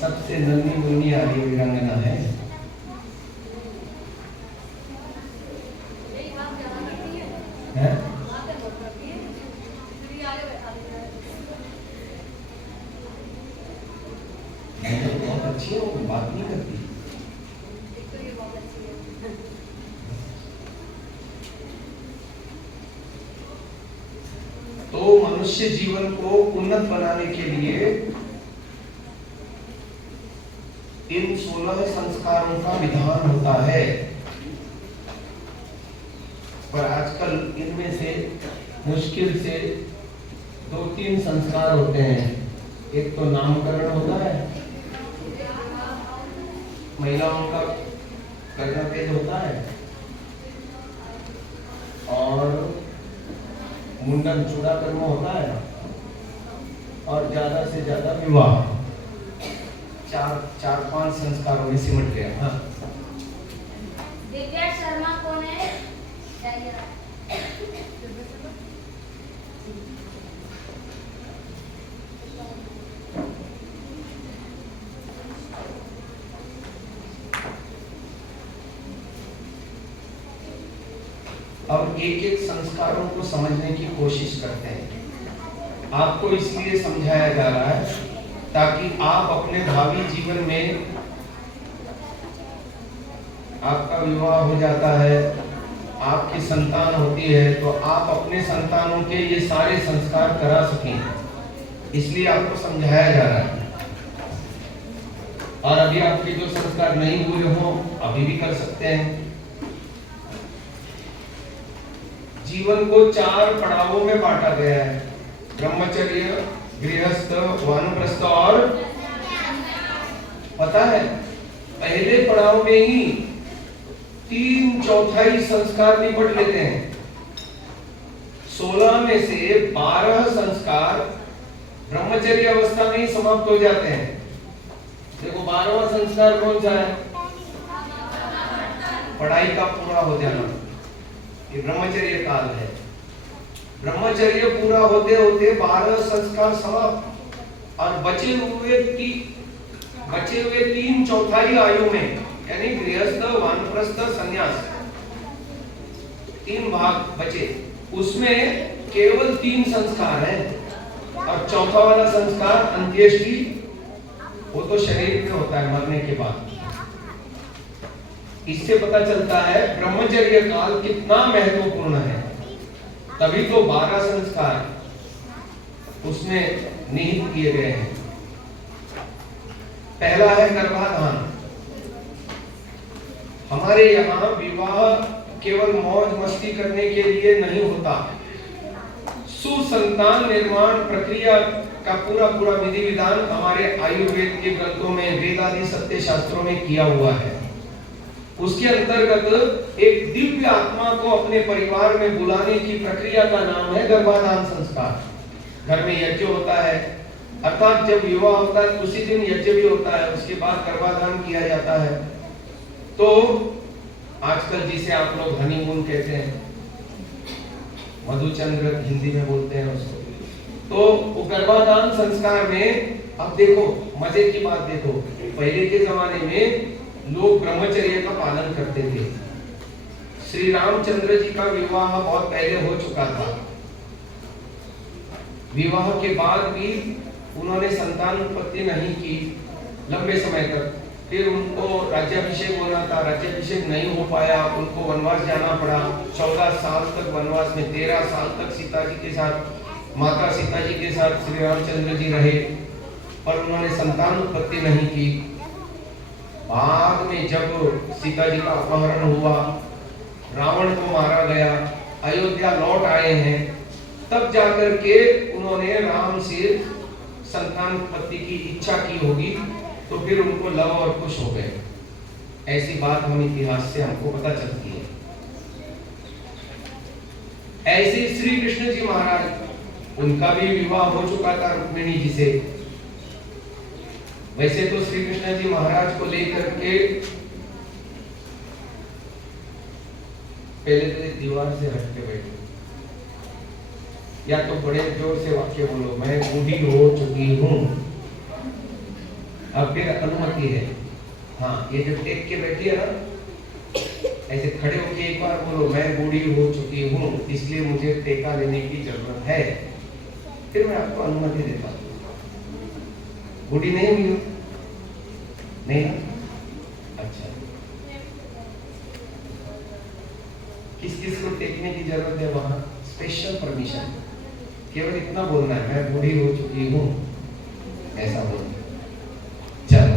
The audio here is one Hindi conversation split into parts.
सबसे नन्ही मुन्नी आर्य वीरांगना है। हैं? बहुत अच्छी है, वो बात नहीं करती। तो मनुष्य जीवन को उन्नत बनाने के लिए इन 16 संस्कारों का विधान होता है, पर आजकल इनमें से मुश्किल से 2-3 संस्कार होते हैं। एक तो नामकरण होता है, महिलाओं का कर्म तेज होता है, और मुंडन चूड़ा कर्म होता है, और ज्यादा से ज्यादा विवाह। 4-5 संस्कारों में सिमट गया। हाँ, दिव्या शर्मा कौन है? अब एक-एक संस्कारों को समझने की कोशिश करते हैं। आपको इसलिए समझाया जा रहा है ताकि आप अपने भावी जीवन में, आपका विवाह हो जाता है, आपकी संतान होती है, तो आप अपने संतानों के ये सारे संस्कार करा सकें, इसलिए आपको समझाया जा रहा है। और अभी आपके जो संस्कार नहीं हुए हो, अभी भी कर सकते हैं। जीवन को 4 पड़ावों में बांटा गया है: ब्रह्मचर्य, गृहस्थ, वानप्रस्थ और पता है, पहले पड़ाव में ही 3/4 संस्कार निपट लेते हैं। 16 में से 12 संस्कार ब्रह्मचर्य अवस्था में ही समाप्त हो जाते हैं। देखो 12वां संस्कार कौन सा है? पढ़ाई का पूरा हो जाना, ये ब्रह्मचर्य काल है। ब्रह्मचर्य पूरा होते होते 12 संस्कार समाप्त, और बचे हुए 3/4 आयु में, यानी गृहस्थ, वानप्रस्थ, संन्यास, 3 भाग बचे, उसमें केवल 3 संस्कार हैं। और चौथा वाला संस्कार अंत्येष्टि, वो तो शरीर में होता है मरने के बाद। इससे पता चलता है ब्रह्मचर्य काल कितना महत्वपूर्ण है। तभी तो 12 संस्कार उसमें निहित किए गए हैं। पहला है गर्भाधान। हमारे यहाँ विवाह केवल मौज मस्ती करने के लिए नहीं होता, सुसंतान निर्माण प्रक्रिया का पूरा विधि विधान हमारे आयुर्वेद के ग्रंथों में, वेदादि सत्य शास्त्रों में किया हुआ है। उसके अंतर्गत एक दिव्य आत्मा को अपने परिवार में बुलाने की प्रक्रिया का नाम है गर्भाधान संस्कार। घर में यज्ञ होता है, अर्थात जब विवाह होता है उसी दिन यज्ञ भी होता है, उसके बाद गर्भाधान किया जाता है। तो आजकल जिसे आप लोग हनीमून कहते हैं, मधुचंद्र हिंदी में बोलते हैं उसको, तो वो गर्भाधान संस्कार में, अब देखो मजे की बात देखो, पहले के जमाने में लोग ब्रह्मचर्य का पालन करते थे। श्री रामचंद्र जी का विवाह बहुत पहले हो चुका था। विवाह के बाद भी उन्होंने संतान उत्पत्ति नहीं की लंबे समय तक। फिर उनको राज्याभिषेक होना था, राज्याभिषेक नहीं हो पाया, उनको वनवास जाना पड़ा। 14 साल तक वनवास में, 13 साल तक सीता जी के साथ, माता सीता जी के साथ श्री रामचंद्र जी रहे, पर उन्होंने संतान उत्पत्ति नहीं की। बाद में जब सीता जी का अपहरण हुआ, रावण को मारा गया, अयोध्या लौट आए हैं, तब जाकर के उन्होंने राम से संतान उत्पत्ति की इच्छा की होगी, तो फिर उनको लव और कुश हो गए। ऐसी बात हम इतिहास से हमको पता चलती है। ऐसे श्री कृष्ण जी महाराज, उनका भी विवाह हो चुका था रुक्मिणी जी से। वैसे तो श्री कृष्ण जी महाराज को लेकर के पहले तो दीवार से हट के बैठो, या तो बड़े जोर से वाक्य बोलो, मैं बूढ़ी हो चुकी हूँ। अब फिर अनुमति है। हाँ, ये जो टेक के बैठी है ना, ऐसे खड़े होके एक बार बोलो, मैं बूढ़ी हो चुकी हूँ इसलिए मुझे टेका लेने की जरूरत है, फिर मैं आपको अनुमति देता हूँ। बूढ़ी नहीं हुई हो? नहीं ना? अच्छा, किस किस को टेकने की जरूरत है वहां? स्पेशल परमिशन, केवल इतना बोलना है, मैं बूढ़ी हो चुकी हूँ, ऐसा बोलना। चलो,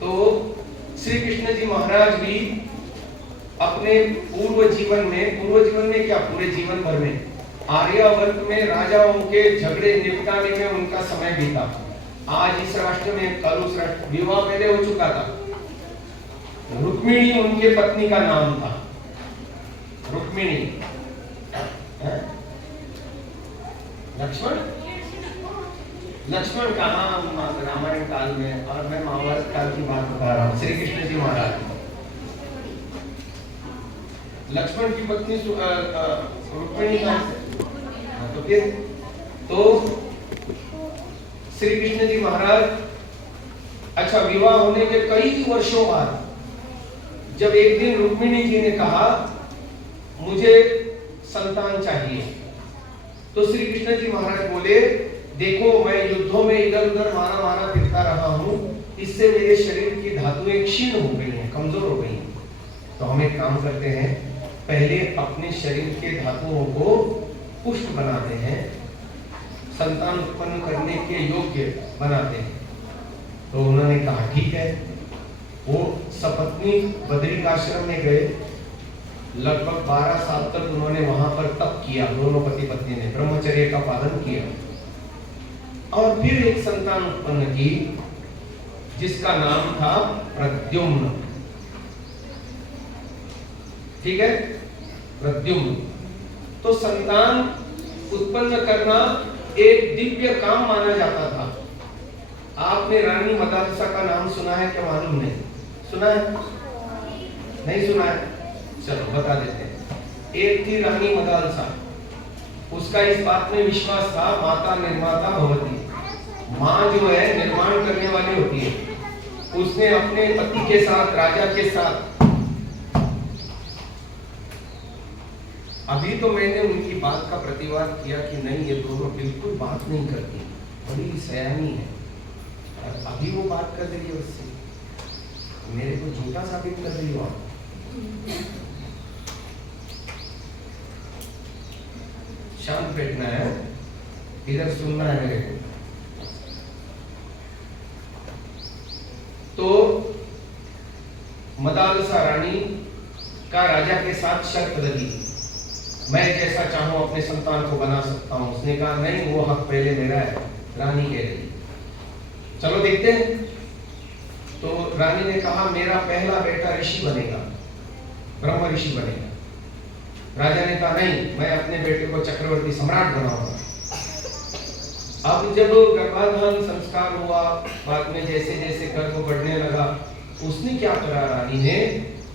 तो श्री कृष्ण जी महाराज भी अपने पूर्व जीवन में क्या, पूरे जीवन भर में आर्यावर्त में राजाओं के झगड़े निपटाने में उनका समय बीता। आज इस राष्ट्र में, कल उस राष्ट्र, विवाह पहले हो चुका था। रुक्मिणी उनके पत्नी का नाम था, रुक्मिणी। लक्ष्मण कहाँ रामायण काल में, और मैं महाभारत काल की बात बता रहा हूँ। श्री कृष्ण जी महाराज लक्ष्मण की पत्नी रुक्मिणी का, तो फिर तो श्री कृष्ण जी महाराज, अच्छा, विवाह होने के कई वर्षों बाद जब एक दिन रुक्मिणी जी ने कहा मुझे संतान चाहिए, तो श्री कृष्ण जी महाराज बोले, देखो मैं युद्धों में इधर उधर मारा फिरता रहा हूँ, इससे मेरे शरीर की धातुएं क्षीण हो गई हैं, कमजोर हो गई हैं। तो हम एक काम करते हैं, पहले अपने शरीर के धातुओं को पुष्ट बनाते हैं, संतान उत्पन्न करने के योग्य बनाते हैं। तो उन्होंने कहा ठीक है। वो सपत्नी बद्रिक आश्रम में गए, लगभग 12 साल तक उन्होंने वहां पर तप किया, दोनों पति पत्नी ने ब्रह्मचर्य का पालन किया, और फिर एक संतान उत्पन्न की जिसका नाम था प्रद्युम्न। ठीक है, प्रद्युम्न। तो संतान उत्पन्न करना एक दिव्य काम माना जाता था। आपने रानी मदालसा का नाम सुना है क्या? मालूम नहीं, सुना है? नहीं सुना है? चलो बता देते हैं। एक थी रानी मदालसा, उसका इस बात में विश्वास था, माता निर्माता भवती, माँ जो है निर्माण करने वाली होती है। उसने अपने पति के साथ, राजा के साथ, अभी तो मैंने उनकी बात का प्रतिवाद किया कि नहीं, ये दोनों बिल्कुल बात नहीं करती, बड़ी सयानी है, और अभी वो बात कर रही है उससे, मेरे को झूठा साबित कर रही हो आप। शांत बैठना है, इधर सुनना है मेरे को। तो मदालसा रानी का राजा के साथ शर्त लगी, मैं जैसा चाहूं अपने संतान को बना सकता हूं। उसने कहा नहीं, वो हक पहले मेरा है। रानी कह रही चलो देखते हैं। तो रानी ने कहा मेरा पहला बेटा ऋषि बनेगा, ब्रह्म ऋषि बनेगा। राजा ने कहा नहीं, मैं अपने बेटे को चक्रवर्ती सम्राट बनाऊंगा। अब जब गर्भाधान संस्कार हुआ, बाद में जैसे जैसे गर्भ बढ़ने लगा, उसने क्या करा, रानी ने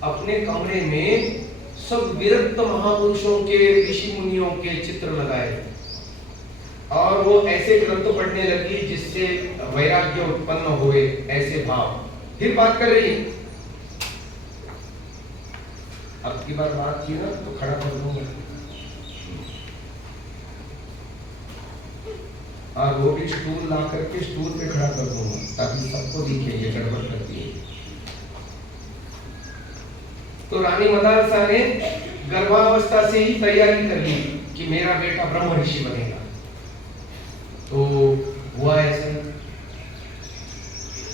अपने कमरे में सब विरक्त महापुरुषों के, ऋषि मुनियों के चित्र लगाए, और वो ऐसे ग्रंथ पढ़ने लगी जिससे वैराग्य उत्पन्न हुए, ऐसे भाव। फिर बात कर रही है, अब की बार बात की ना तो खड़ा कर दूंगा, और वो भी स्टूल ला करके स्टूल पे खड़ा कर दूंगा ताकि सबको दिखे ये गड़बड़ करती है। तो रानी मदालसा ने गर्भावस्था से ही तैयारी कर ली कि मेरा बेटा ब्रह्म ऋषि बनेगा। तो हुआ ऐसे,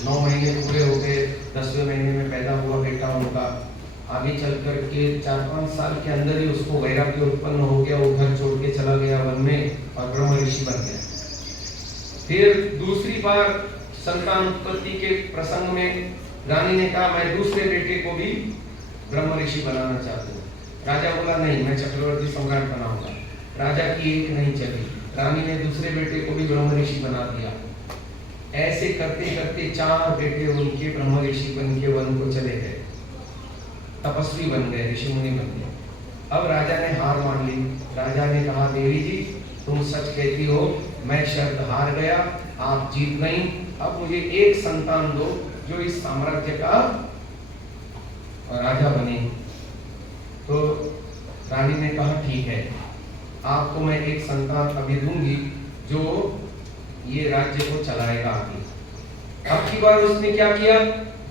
9 महीने पूरे हो गए, 10वें महीने में पैदा हुआ बेटा उनका। आगे चल करके 4-5 साल के अंदर ही उसको वैराग्य उत्पन्न हो गया, वो घर छोड़ के चला गया वन में और ब्रह्म ऋषि बन गया। फिर दूसरी बार संतान उत्पत्ति के प्रसंग में रानी ने कहा मैं दूसरे बेटे को भी ब्रह्म ऋषि बनाना चाहती हूँ। राजा बोला नहीं, मैं चक्रवर्ती सम्राट बनाऊंगा। राजा की एक नहीं चली, रानी ने दूसरे बेटे को भी ब्रह्म ऋषि बना दिया। ऐसे करते करते 4 बेटे उनके ब्रह्म ऋषि बन के वन को चले गए, तपस्वी बन गए, ऋषि मुनि बन गए। अब राजा ने हार मान ली। राजा ने कहा देवी जी तुम सच कहती हो, मैं शर्त हार गया, आप जीत नहीं। अब मुझे एक संतान दो जो इस साम्राज्य का राजा बने। तो रानी ने कहा ठीक है, आपको मैं एक संतान अभी दूंगी जो ये राज्य को चलाएगा आगे। अब की बार उसने क्या किया,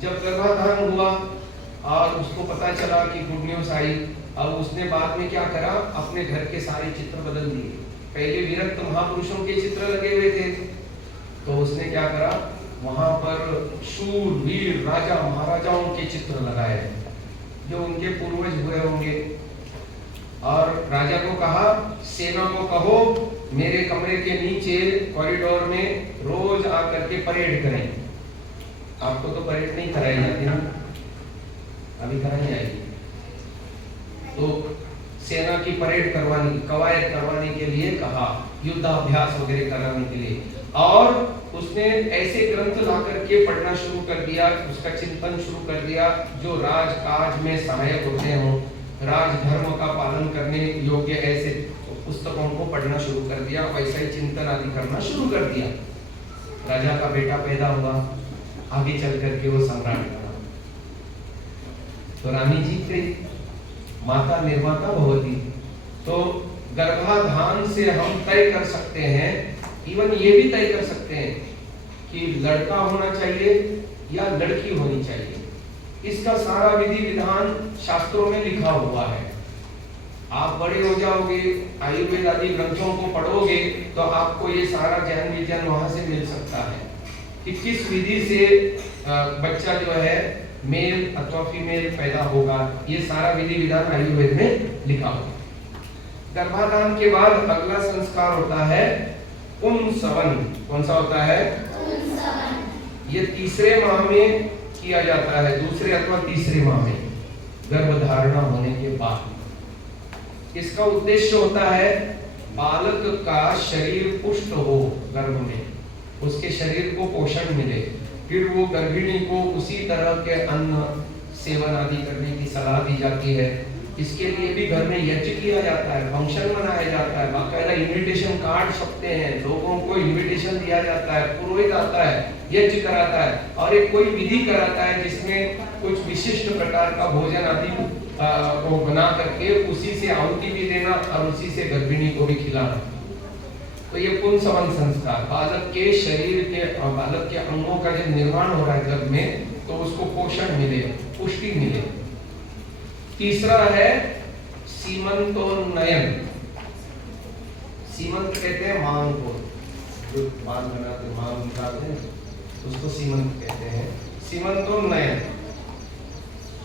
जब गर्भाधान हुआ और उसको पता चला कि गुड न्यूज आई, अब उसने बाद में क्या करा, अपने घर के सारे चित्र बदल दिए। पहले विरक्त महापुरुषों के चित्र लगे हुए थे, तो उसने क्या करा, वहां पर शूर वीर राजा महाराजाओं के चित्र लगाए जो उनके पूर्वज हुए होंगे। और राजा को कहा, सेना को कहो मेरे कमरे के नीचे कॉरिडोर में रोज आकर के परेड करें। आपको तो परेड नहीं कराई जाती ना, अभी कराई जाएगी। तो सेना की परेड करवाने, कवायद करवाने के लिए कहा, युद्धाभ्यास वगैरह कराने के लिए। और उसने ऐसे ग्रंथ ला करके पढ़ना शुरू कर दिया, उसका चिंतन शुरू कर दिया जो राजकाज में सहायक होते हों, राजधर्म का पालन करने योग्य ऐसे पुस्तकों को पढ़ना शुरू कर दिया, वैसा ही चिंतन आदि करना शुरू कर दिया। राजा का बेटा पैदा हुआ, आगे चल करके वो सम्राट बना। तो रानी जीत गई, माता निर्माता भवती। तो गर्भाधान से हम तय कर सकते हैं, इवन ये भी तय कर सकते हैं कि लड़का होना चाहिए या लड़की होनी चाहिए। इसका सारा विधि विधान शास्त्रों में लिखा हुआ है। आप बड़े हो जाओगे, आयुर्वेद आदि ग्रंथों को पढ़ोगे तो आपको ये सारा ज्ञान विज्ञान वहां से मिल सकता है कि किस विधि से बच्चा जो है मेल अथवा फीमेल पैदा होगा। ये सारा विधि विधान आयुर्वेद में लिखा हुआ। गर्भाधान के बाद अगला संस्कार होता है पुंसवन। कौन सा होता है? ये तीसरे माह में किया जाता है, दूसरे अथवा तीसरे माह में गर्भधारणा होने के बाद। इसका उद्देश्य होता है बालक का शरीर पुष्ट हो, गर्भ में उसके शरीर को पोषण मिले, फिर वो गर्भिणी को उसी तरह के अन्न सेवन आदि करने की सलाह दी जाती है। इसके लिए भी घर में यज्ञ किया जाता है, फंक्शन मनाया जाता है, बाकायदा इनविटेशन कार्ड छपते हैं, लोगों को इनविटेशन दिया जाता है, पुरोहित आता है, यज्ञ कराता है और एक कोई विधि कराता है जिसमें कुछ विशिष्ट प्रकार का भोजन आदि को बना करके उसी से आहुति भी देना और उसी से गर्भिणी को भी खिलाना। तो ये पुंसवन संस्कार, बालक के शरीर के बालक के अंगों का जब निर्माण हो रहा है गर्भ में, तो उसको पोषण मिले, पुष्टि मिले। तीसरा है सीमंतोन्नयन। सीमंत कहते हैं मांग को, जो बाल बनाते मांग निकालते हैं उसको सीमंत कहते हैं। सीमंतोन्नयन,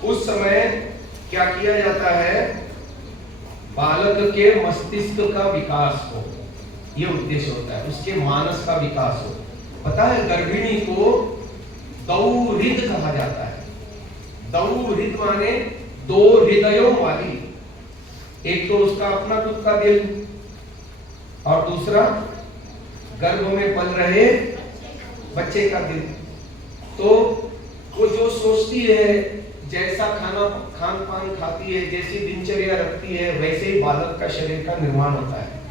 उस समय क्या किया जाता है, बालक के मस्तिष्क का विकास हो, ये उद्देश्य होता है, उसके मानस का विकास हो। पता है गर्भिणी को दौहित कहा जाता है। दौहित माने दो हृदयों वाली, एक तो उसका अपना खुद का दिल और दूसरा गर्भ में पल रहे बच्चे का दिल। तो वो जो सोचती है, जैसा खान पान खाती है, जैसी दिनचर्या रखती है, वैसे ही बालक का शरीर का निर्माण होता है।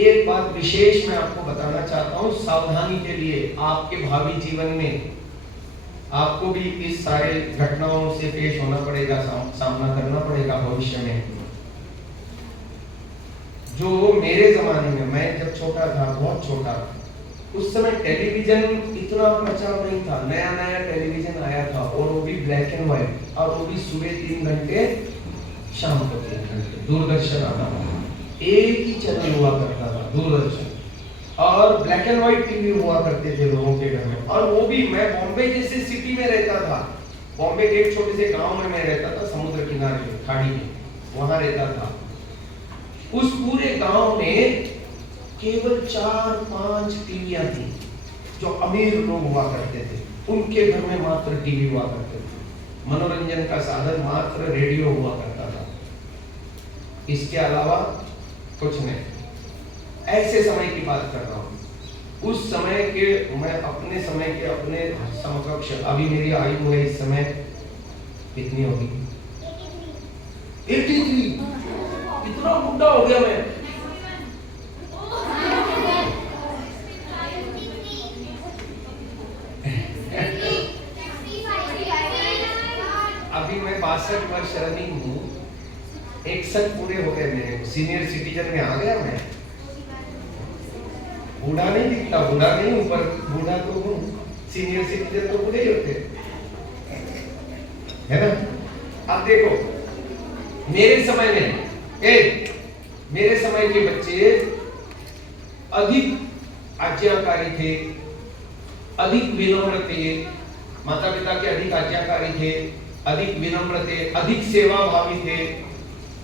एक बात विशेष मैं आपको बताना चाहता हूँ सावधानी के लिए, आपके भावी जीवन में आपको भी इस सारे घटनाओं से पेश होना पड़ेगा, सामना करना पड़ेगा भविष्य में। जो मेरे जमाने में, मैं जब छोटा था, बहुत छोटा, उस समय टेलीविजन इतना प्रचार नहीं था, नया नया टेलीविजन आया था और वो भी ब्लैक एंड व्हाइट, और वो भी सुबह 3 घंटे शाम को 3 घंटे दूरदर्शन आता था। एक ही चैनल हुआ करता था, दूरदर्शन, और ब्लैक एंड व्हाइट टीवी हुआ करते थे लोगों के घर में। और वो भी, मैं बॉम्बे जैसे सिटी में रहता था, बॉम्बे के एक छोटे से गांव में मैं रहता था, समुद्र किनारे खाड़ी में, वहां रहता था। उस पूरे गांव में केवल 4-5 टीवियां थी। जो अमीर लोग हुआ करते थे उनके घर में मात्र टीवी हुआ करते थे। मनोरंजन का साधन मात्र रेडियो हुआ करता था, इसके अलावा कुछ नहीं। ऐसे समय की बात कर रहा हूँ, उस समय के, मैं अपने समय के अपने समकक्ष, अभी मेरी आयु है इस समय कितनी होगी, 83, इतना बुढ़ा हो गया मैं। 61 पूरे हो गए मेरे, सीनियर सिटीजन में आ गया मैं। बूढ़ा नहीं दिखता, बूढ़ा नहीं हूँ, पर बूढ़ा तो हूँ। सीनियर सिटीजन तो बूढ़े ही होते है ना। अब देखो मेरे समय में मेरे समय के बच्चे अधिक आज्ञाकारी थे, अधिक विनम्र थे, माता पिता के अधिक आज्ञाकारी थे, अधिक विनम्र थे, अधिक सेवा भावी थे,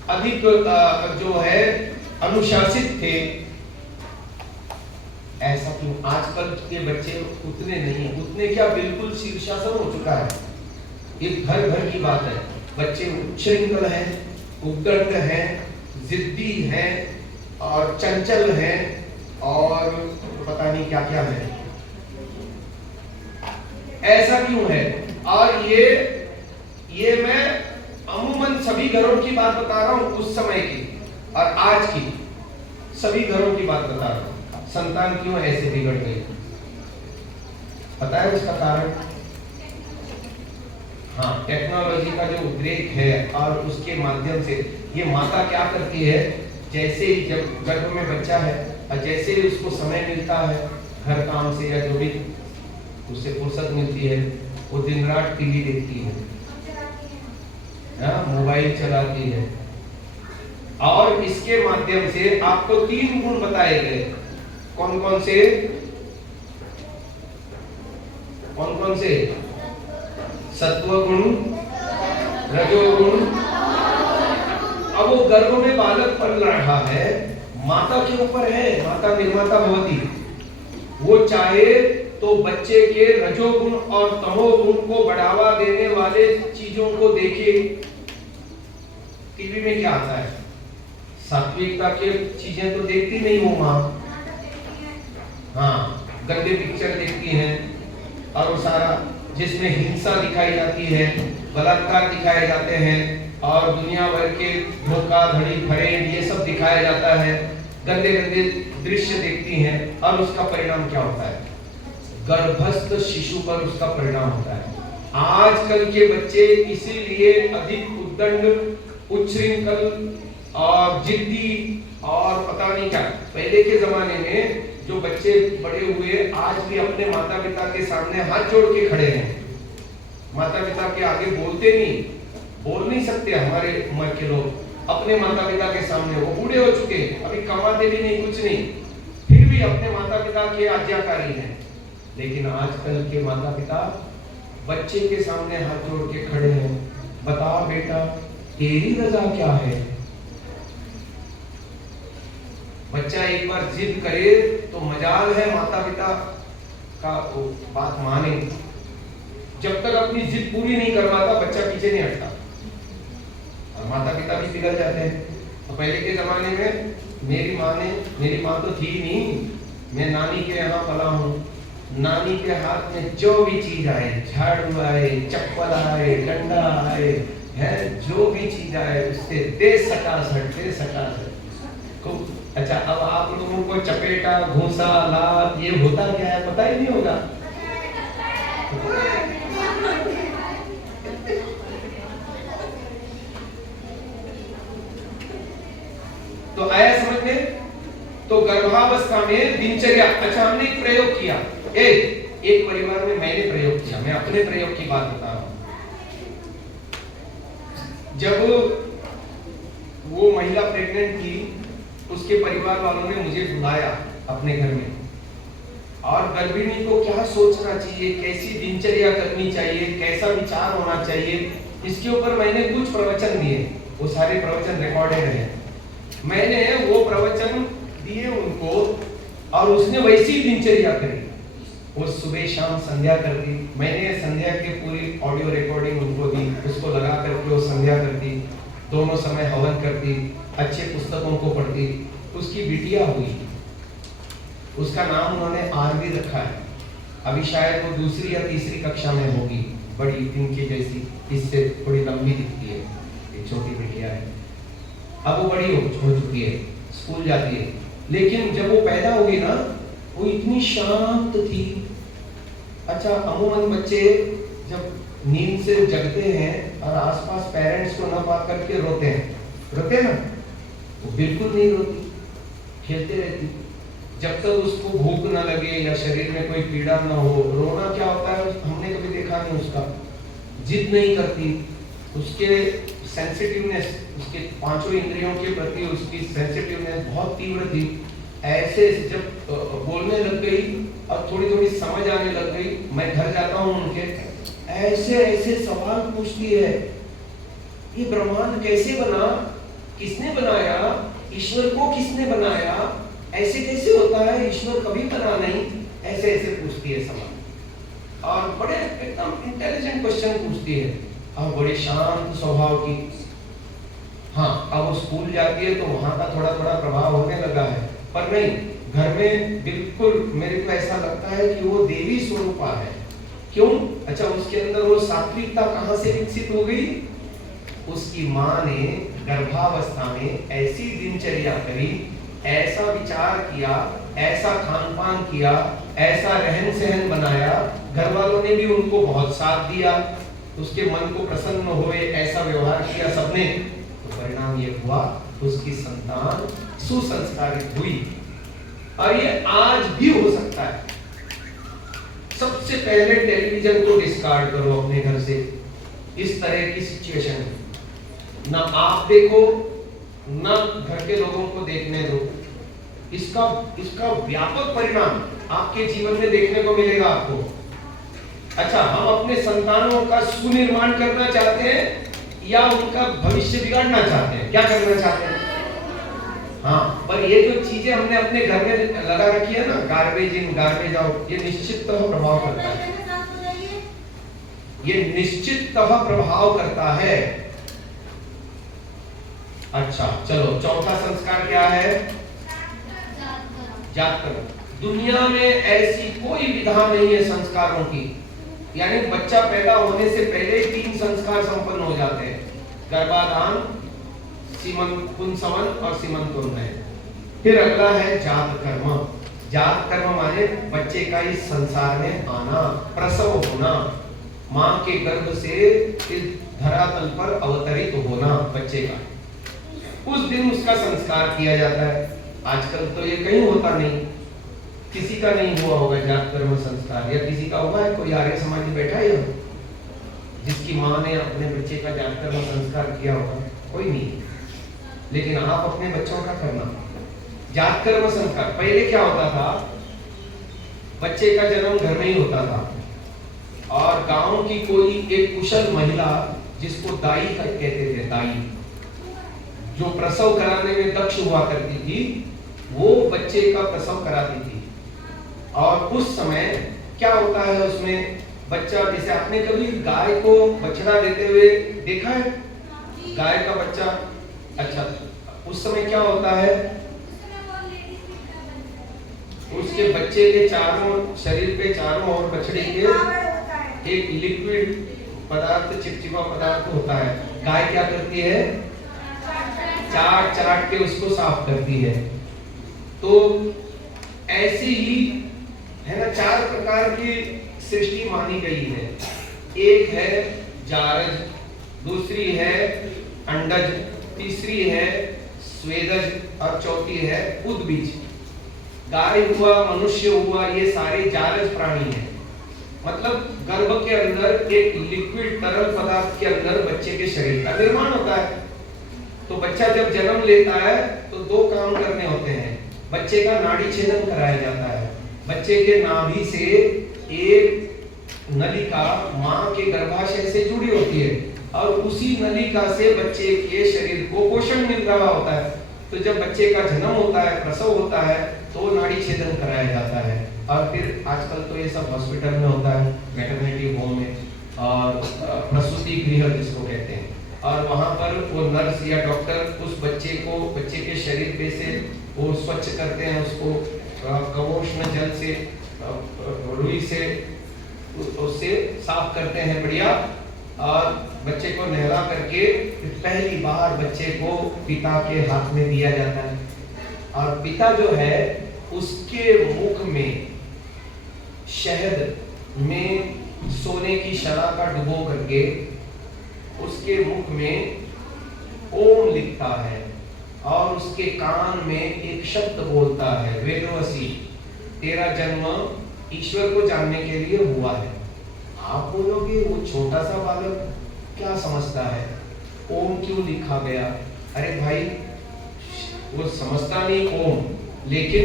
अधिक जो है अनुशासित थे। ऐसा क्यों? आजकल के बच्चे उतने नहीं है, उतने क्या बिल्कुल शीर्षासन हो चुका है। ये घर घर की बात है। बच्चे उच्छृंखल हैं, उद्दंड हैं, जिद्दी हैं और चंचल हैं और पता नहीं क्या क्या है। ऐसा क्यों है? और ये मैं अमूमन सभी घरों की बात बता रहा हूं, उस समय की और आज की सभी घरों की बात बता रहा हूं। संतान क्यों ऐसे बिगड़ गई? पता है उसका कारण? हाँ, टेक्नोलॉजी का जो उद्रेक है और उसके माध्यम से ये माता क्या करती है, जैसे ही जब गर्भ में बच्चा है और जैसे ही उसको समय मिलता है घर काम से या जो भी उससे फुर्सत मिलती है, वो दिन रात टीवी देखती है, मोबाइल चलाती है। और इसके माध्यम से आपको 3 गुण बताए गए। कौन कौन से? सत्व गुण, रजोगुण। अब वो गर्भ में बालक पल रहा है, माता के ऊपर है, माता निर्माता भवती। वो चाहे तो बच्चे के रजोगुण और तमोगुण को बढ़ावा देने वाले चीजों को देखे। टीवी में क्या आता है? सात्विकता के चीजें तो देखती नहीं हो माँ। हाँ, गंदे पिक्चर देखती हैं और वो सारा जिसमें हिंसा दिखाई जाती है, बलात्कार दिखाए जाते हैं और दुनिया भर के धोखाधड़ी, फरेब, ये सब दिखाया जाता है। गंदे गंदे दृश्य देखती हैं और उसका परिणाम क्या होता है? गर्भस्थ शिशु पर उसका परिणाम होता है। आजकल के बच्चे इसीलिए अधिक उद्दंड, उच्छृंखल और जिद्दी और पता नहीं क्या। पहले के जमाने में जो बच्चे बड़े हुए आज भी अपने माता पिता के सामने हाथ जोड़ के खड़े हैं, माता पिता के आगे बोलते नहीं, बोल नहीं सकते। हमारे उम्र के लोग अपने माता पिता के सामने, वो बूढ़े हो चुके, अभी कमाते भी नहीं, कुछ नहीं, फिर भी अपने माता पिता के आज्ञाकारी हैं। लेकिन आजकल के माता पिता बच्चे के सामने हाथ जोड़ के खड़े हैं, बता बेटा तेरी रजा क्या है? बच्चा एक बार जिद करे तो मजाल है माता पिता का बात माने। जब तक अपनी जिद पूरी नहीं करवाता बच्चा पीछे नहीं हटता और माता पिता भी पिघल जाते हैं। तो पहले के जमाने में मेरी माँ तो थी नहीं, मैं नानी के यहाँ पला हूँ। नानी के हाथ में जो भी चीज आए, झाड़ू आए, चप्पल आए, डंडा आए, है जो भी चीज आए उससे दे सटासट खूब। अच्छा, अब आप लोगों को चपेटा, घूसा, लात ये होता क्या है पता ही नहीं होगा। तो आया समझ में? तो गर्भावस्था में दिनचर्या। अच्छा, हमने एक प्रयोग किया, एक परिवार में मैंने प्रयोग किया, मैं अपने प्रयोग की बात बता रहा हूं। जब वो महिला प्रेग्नेंट थी, उसके परिवार वालों ने मुझे बुलाया अपने घर में और गर्भिणी को क्या सोचना चाहिए, कैसी दिनचर्या करनी चाहिए, कैसा विचार होना चाहिए, इसके ऊपर मैंने कुछ प्रवचन दिए। वो सारे प्रवचन रिकॉर्डेड हैं। मैंने वो प्रवचन दिए उनको और उसने वैसी दिनचर्या करी। वो सुबह शाम संध्या कर दी। मैंने संध्या की पूरी ऑडियो रिकॉर्डिंग उनको दी, उसको लगा करके वो संध्या करती, दोनों समय हवन करती, अच्छे पुस्तकों को पढ़ती। उसकी बिटिया हुई, उसका नाम उन्होंने आरवी रखा है। अभी शायद वो दूसरी या तीसरी कक्षा में होगी, बड़ी इनके जैसी, इससे थोड़ी लंबी दिखती है, एक छोटी बिटिया है। अब वो बड़ी हो चुकी है, स्कूल जाती है। लेकिन जब वो पैदा हुई ना, वो इतनी शांत थी। अच्छा, अमूमन बच्चे जब नींद से जगते हैं और आसपास पेरेंट्स को न पा करके रोते हैं, रोते ना, वो बिल्कुल नहीं रोती, खेलते रहती। जब तक उसको भूख ना लगे या शरीर में कोई पीड़ा ना हो। रोना क्या होता है हमने कभी देखा नहीं उसका। जिद नहीं करती, उसके सेंसिटिवनेस, उसके पांचों इंद्रियों के प्रति उसकी सेंसिटिवनेस बहुत तीव्र थी। ऐसे जब बोलने लग गई और थोड़ी थोड़ी समझ आने लग गई, मैं घर जाता हूँ उनके, ऐसे ऐसे सवाल पूछती है, ये ब्रह्मांड कैसे बना, किसने बनाया, ईश्वर को किसने बनाया, ऐसे कैसे होता है, ईश्वर कभी बना नहीं, ऐसे ऐसे पूछती है सवाल। और बड़े एकदम इंटेलिजेंट क्वेश्चन पूछती है और बड़े शांत स्वभाव की। हाँ, अब वो स्कूल जाती है तो वहां का थोड़ा थोड़ा प्रभाव होने लगा है, पर नहीं, घर में बिल्कुल मेरे को ऐसा लगता है कि वो देवी स्वरूपा है। क्यों? अच्छा, उसके अंदर वो सात्विकता कहां से विकसित हो गई? उसकी माँ ने गर्भावस्था में ऐसी दिनचर्या करी, ऐसा विचार किया, ऐसा खान पान किया, ऐसा रहन सहन बनाया, घर वालों ने भी उनको बहुत साथ दिया, उसके मन को प्रसन्न हुए, ऐसा व्यवहार किया सबने, तो परिणाम ये हुआ उसकी संतान सुसंस्कारित हुई। और ये आज भी हो सकता है। सबसे पहले टेलीविजन को डिस्कार्ड करो अपने घर से, इस तरह की सिचुएशन में ना आप देखो, ना घर के लोगों को देखने दो। इसका व्यापक परिणाम आपके जीवन में देखने को मिलेगा आपको। अच्छा, हम अपने संतानों का सुनिर्माण करना चाहते हैं या उनका भविष्य बिगाड़ना चाहते हैं? क्या करना चाहते हैं? हाँ, पर ये जो चीजें हमने अपने घर में लगा रखी है ना, गार्बेज इन गार्बेज आउट, ये निश्चिततः प्रभाव करता है। ये निश्चिततः प्रभाव करता है। अच्छा, चलो, चौथा संस्कार क्या है? जात कर्म। दुनिया में ऐसी कोई विधा नहीं है संस्कारों की, यानी बच्चा पैदा होने से पहले 3 संस्कार संपन्न हो जाते हैं: गर्भाधान, पुंसवन और सीमंतोन्नयन। फिर अगला है जात कर्म। जात कर्म माने बच्चे का इस संसार में आना, प्रसव होना, माँ के गर्भ से इस धरातल पर अवतरित होना बच्चे का। उस दिन उसका संस्कार किया जाता है। आजकल तो ये कहीं होता नहीं, किसी का नहीं हुआ होगा जात कर्म संस्कार, या किसी का हुआ है? कोई आर्य समाजी बैठा है जिसकी माँ ने अपने बच्चे का जात कर्म संस्कार किया होगा? कोई नहीं। लेकिन आप अपने बच्चों का करना जात कर्म संस्कार। पहले क्या होता था? बच्चे का जन्म घर में ही होता था और गांव की कोई एक कुशल महिला, जिसको दाई कहते थे, दाई, जो प्रसव कराने में दक्ष हुआ करती थी, वो बच्चे का प्रसव कराती थी। और उस समय क्या होता है, उसमें बच्चा, जैसे आपने कभी गाय को बछड़ा देते हुए देखा है? गाय का बच्चा, अच्छा, उस समय क्या होता है, उसके बच्चे के चारों शरीर पे, चारों ओर बछड़े के एक लिक्विड पदार्थ, चिपचिपा पदार्थ होता है। गाय क्या करती है? चाट चाट के उसको साफ करती है। तो ऐसी ही है ना, 4 प्रकार की सृष्टि मानी गई है। एक है जारज, दूसरी है अंडज, तीसरी है स्वेदज और चौथी है उद्बीज। गाय हुआ, मनुष्य हुआ, ये सारे जारज प्राणी हैं। मतलब गर्भ के अंदर एक लिक्विड तरल पदार्थ के अंदर बच्चे के शरीर का निर्माण होता है। तो बच्चा जब जन्म लेता है तो 2 काम करने होते हैं। बच्चे का नाड़ी छेदन कराया जाता है। बच्चे के नाभि से एक नलिका माँ के गर्भाशय से जुड़ी होती है और उसी नलिका से बच्चे के शरीर को पोषण मिल रहा होता है। तो जब बच्चे का जन्म होता है, प्रसव होता है, तो नाड़ी छेदन कराया जाता है। और फिर आजकल तो ये सब हॉस्पिटल में होता है, मैटरनिटी होम में, और प्रसूति गृह जिसको कहते हैं। और वहाँ पर वो नर्स या डॉक्टर उस बच्चे को, बच्चे के शरीर पे से वो स्वच्छ करते हैं, उसको कवोष्ण जल से, रुई से उससे साफ करते हैं बढ़िया, और बच्चे को नहला करके पहली बार बच्चे को पिता के हाथ में दिया जाता है। और पिता जो है उसके मुख में शहद में सोने की शरा का डुबो करके उसके मुख में ओम लिखता है और उसके कान में एक शब्द बोलता है, वेदवसी, तेरा जन्म ईश्वर को जानने के लिए हुआ है। आप बोलोगे वो छोटा सा बालक क्या समझता है, ओम क्यों लिखा गया? अरे भाई वो समझता नहीं ओम, लेकिन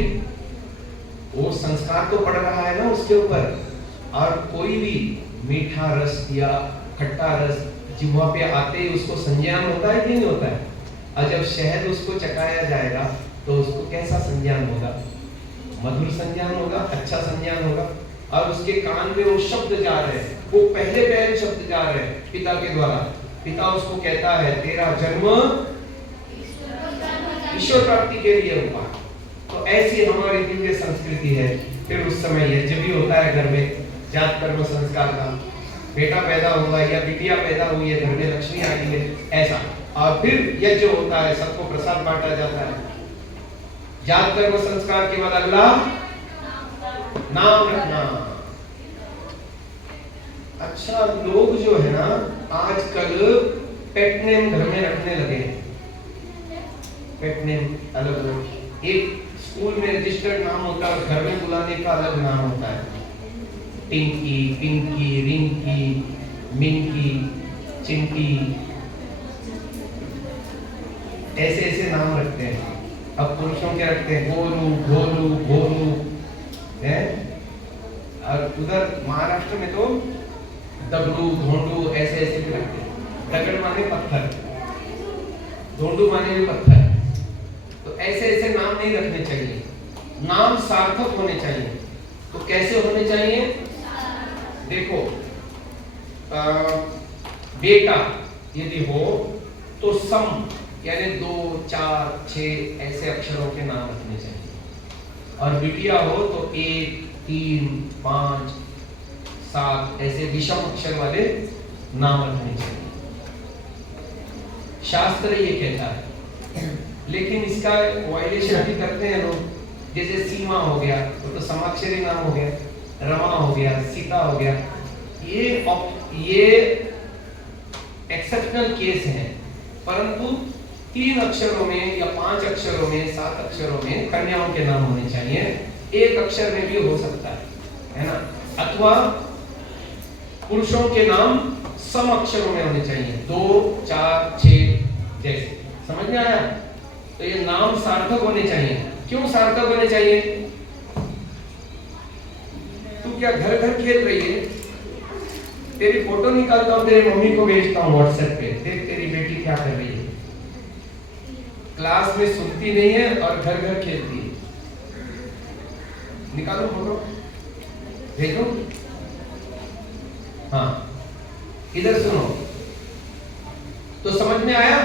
वो संस्कार तो पड़ रहा है ना उसके ऊपर। और कोई भी मीठा रस या खट्टा रस जिह्वा पे आते ही उसको संज्ञान होता है कि नहीं होता है? और जब शहद उसको चखाया जाएगा तो उसको कैसा संज्ञान होगा? मधुर संज्ञान होगा, अच्छा संज्ञान होगा। और उसके कान में वो शब्द जा रहे हैं, वो पहले पहले शब्द जा रहे हैं पिता के द्वारा। पिता उसको कहता है तेरा जन्म ईश्वर प्राप्ति के लिए हुआ। तो ऐसी हमारी दिव्य संस्कृति है। फिर उस समय यज्ञ भी होता है घर में, जात कर्म संस्कार का। बेटा पैदा हुआ या बिटिया पैदा हुई है, घर में लक्ष्मी आई है, ऐसा। और फिर यज्ञ होता है, सबको प्रसाद बांटा जाता है। जात कर्म संस्कार के बाद अगला नाम रखना। अच्छा, लोग जो है ना आजकल पेट नेम घर में रखने लगे हैं। पेट नेम अलग अलग, एक स्कूल में रजिस्टर्ड नाम होता है और घर में बुलाने का अलग नाम होता है। टिंकी, पिंकी, रिंकी, मिंकी, चिंटी, ऐसे ऐसे नाम रखते हैं। अब पुरुषों के रखते हैं गोलू, भोलू, भोलू, है। और उधर महाराष्ट्र में तो दगड़ू, धोंडू, ऐसे ऐसे भी रखते हैं। दगड़ माने पत्थर, धोंडू माने भी पत्थर। तो ऐसे ऐसे नाम नहीं रखने चाहिए, नाम सार्थक होने चाहिए। तो कैसे होने चाहिए? देखो, बेटा यदि हो तो सम यानी 2, 4, 6 ऐसे अक्षरों के नाम रखने चाहिए। और बिटिया हो तो 1, 3, 5, 7 ऐसे विषम अक्षर वाले नाम रखने चाहिए। शास्त्र ये कहता है, लेकिन इसका वायलेशन भी करते हैं लोग। जैसे सीमा हो गया, वो तो समाक्षरी नाम हो गया, रमा हो गया, सीता हो गया। ये एक्सेप्शनल केस है, परंतु 3 अक्षरों में या 5 अक्षरों में, 7 अक्षरों में कन्याओं के नाम होने चाहिए। 1 अक्षर में भी हो सकता है ना। अथवा पुरुषों के नाम सम अक्षरों में होने चाहिए, 2, 4, 6 जैसे। समझ में आया? तो ये नाम सार्थक होने चाहिए। क्यों सार्थक होने चाहिए? तू क्या घर घर खेल रही है? तेरी फोटो निकालता हूं, तेरी मम्मी को भेजता हूं व्हाट्सएप पे, देख तेरी बेटी क्या कर रही है। क्लास में सुनती नहीं है और घर घर खेलती है। निकालो फोटो, भेजो। हाँ, इधर सुनो। तो समझ में आया?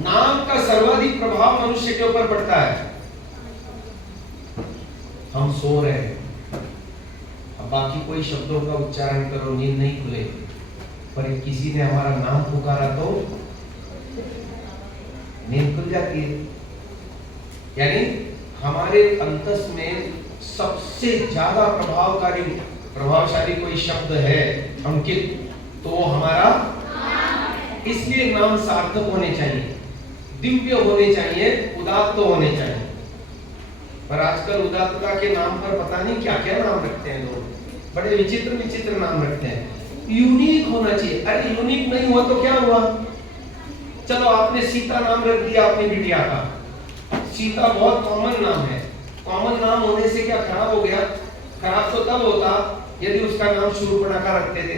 नाम का सर्वाधिक प्रभाव मनुष्य के ऊपर पड़ता है। हम सो रहे हैं, अब बाकी कोई शब्दों का उच्चारण करो, नींद नहीं खुले, पर किसी ने हमारा नाम पुकारा तो नींद खुल जाती है। यानी हमारे अंतस में सबसे ज्यादा प्रभावशाली कोई शब्द है अंकित, तो वो हमारा। इसलिए नाम सार्थक होने चाहिए, दिव्य होने चाहिए, उदात्त होने चाहिए। पर आजकल उदात्तता के नाम पर पता नहीं क्या क्या नाम रखते हैं लोग, बड़े विचित्र विचित्र नाम रखते हैं। यूनिक होना चाहिए। अरे यूनिक नहीं हुआ तो क्या हुआ? चलो आपने सीता नाम रख दिया अपनी बिटिया का। सीता बहुत कॉमन नाम है। कॉमन नाम होने से क्या खराब हो गया? खराब तो तब होता यदि उसका नाम शूर्पणखा रखते थे।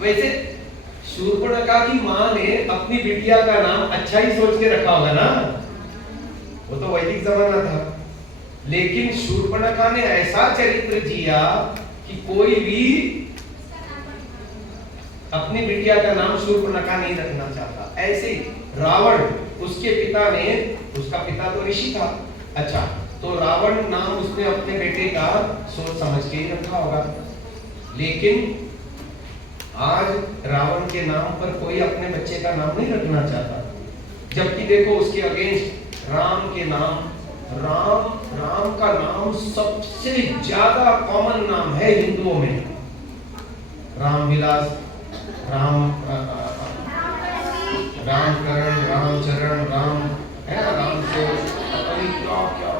वैसे शूर्पणखा की मां ने अपनी बिटिया का नाम अच्छा ही सोच के रखा होगा ना, वो तो वैदिक जमाना था। लेकिन शूर्पणखा ने ऐसा चरित्र जिया कि कोई भी अपनी बिटिया का नाम शूर्पणखा नहीं रखना चाहता। ऐसे रावण, उसके पिता ने, उसका पिता तो ऋषि था, अच्छा, तो रावण नाम उसने अपने बेटे का सोच समझ के ही रखा होगा। लेकिन आज रावण के नाम पर कोई अपने बच्चे का नाम नहीं रखना चाहता, जबकि देखो उसके अगेंस्ट राम के नाम, राम का नाम सबसे ज्यादा कॉमन नाम है हिंदुओं में। रामविलास, रामकरण, रामचरण, राम है ना, राम से पता नहीं क्या क्या,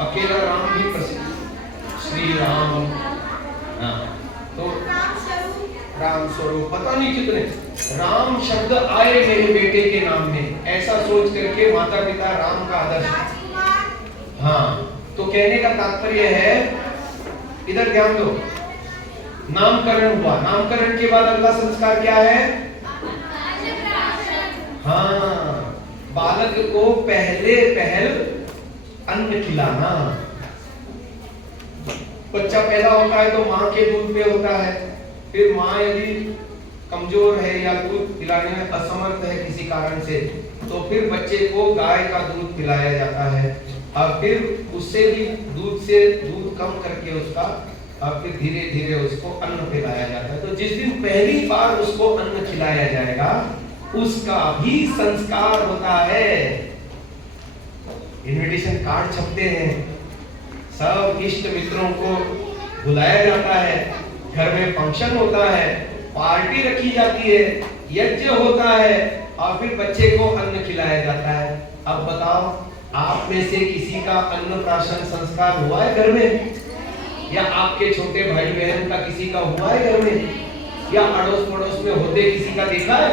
अकेला राम भी प्रसिद्ध, श्री राम। हाँ, तो राम स्वरूप पता नहीं कितने राम शब्द आए मेरे बेटे के नाम में, ऐसा सोच करके माता पिता राम का आदर्श। हाँ, तो कहने का तात्पर्य है, इधर ध्यान दो, नामकरण हुआ, नामकरण के बाद अगला संस्कार क्या है? हाँ, बालक को पहले पहल अन्न खिलाना। बच्चा पैदा होता है तो माँ के दूध पे होता है, फिर माँ यदि कमजोर है या दूध पिलाने में असमर्थ है किसी कारण से, तो फिर बच्चे को गाय का दूध पिलाया जाता है, और फिर उससे भी दूध कम करके उसका, और फिर धीरे धीरे उसको अन्न पिलाया जाता है। तो जिस दिन पहली बार उसको अन्न खिलाया जाएगा उसका भी संस्कार होता है। इनविटेशन कार्ड छपते हैं, सब इष्ट मित्रों को बुलाया जाता है, घर में फंक्शन होता है, पार्टी रखी जाती है, यज्ञ होता है, और फिर बच्चे को अन्न खिलाया जाता है। अब बताओ, आप में से किसी का अन्नप्राशन संस्कार हुआ है घर में? या आपके छोटे भाई बहन का किसी का हुआ है घर में? या अड़ोस पड़ोस में होते किसी का देखा है?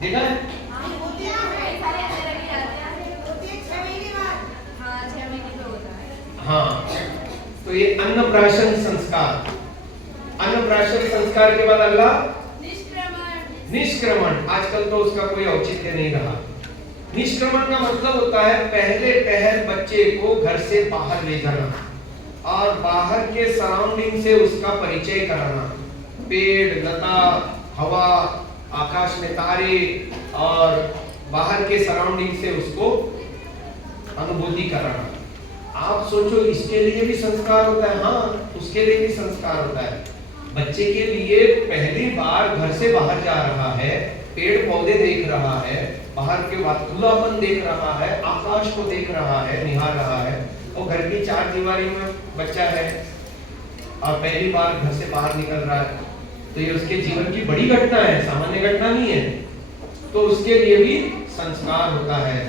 देखा है? हाँ, तो ये अन्नप्राशन संस्कार। अन्नप्राशन संस्कार के बाद अगला निष्क्रमण। आजकल तो उसका कोई औचित्य नहीं रहा। निष्क्रमण का मतलब होता है पहले पहल बच्चे को घर से बाहर ले जाना और बाहर के सराउंडिंग से उसका परिचय कराना। पेड़, लता, हवा, आकाश में तारे और बाहर के सराउंडिंग से उसको अनुभूति कराना। आप सोचो, इसके लिए भी संस्कार होता है? हाँ, उसके लिए भी संस्कार होता है। बच्चे के लिए पहली बार घर से बाहर जा रहा है, पेड़ पौधे देख रहा है, बाहर के खुलापन देख रहा है, आकाश को देख रहा है, निहार रहा है। वो घर की चार दीवारी में बच्चा है और पहली बार घर से बाहर निकल रहा है, तो ये उसके जीवन की बड़ी घटना है, सामान्य घटना नहीं है। तो उसके लिए भी संस्कार होता है।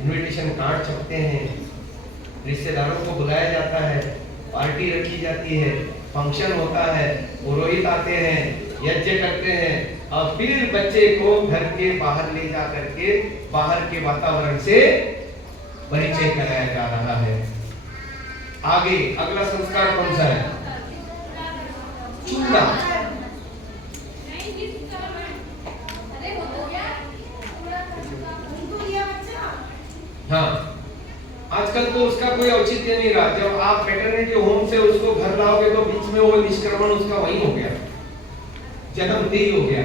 इनविटेशन कार्ड छपते हैं, रिश्तेदारों को बुलाया जाता है, पार्टी रखी जाती है, फंक्शन होता है, पुरोहित आते हैं, यज्ञ करते हैं, और फिर बच्चे को घर के बाहर ले जा करके बाहर के वातावरण से परिचय कराया जा रहा है। आगे अगला संस्कार कौन सा है? चूड़ा। हाँ, आजकल तो उसका कोई औचित्य नहीं रहा। जब आप पैटर्निटी होम से उसको घर लाओगे तो बीच में वो निष्क्रमण उसका वही हो गया, जन्मदिन हो गया।